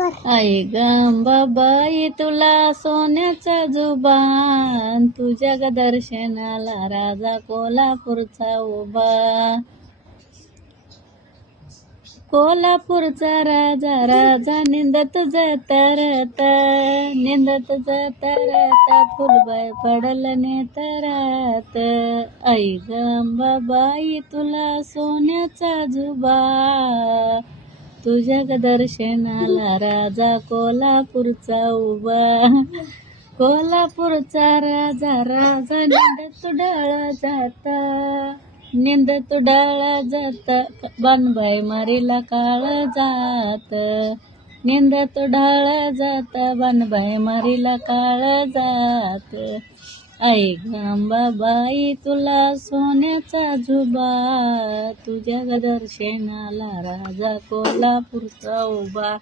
आई गंबाबाई तुला सोन्याचा जुबान, तुझ्या ग दर्शनाला राजा कोल्हापूरचा उभा. कोल्हापूरचा राजा राजा निंदत जतरता, निंदत जतरता, फुलबाई पडल नेतरात. आई गंबाबाई तुला सोन्याचा जुबा, तुझ्या ग दर्शनाला राजा कोल्हापूरचा उभा. कोल्हापूरचा राजा राजा निंदत डळ जाता, निंदत डाळ जाता, बानबाई मारीला काळ जात. निंदत डाळ जाता, बानबाई मारीला काळ जात. आई गंबाबाई तुला सोन्याचा जुबा, तुझ्या ग दर्शनाला राजा कोल्हापूरचा उभा.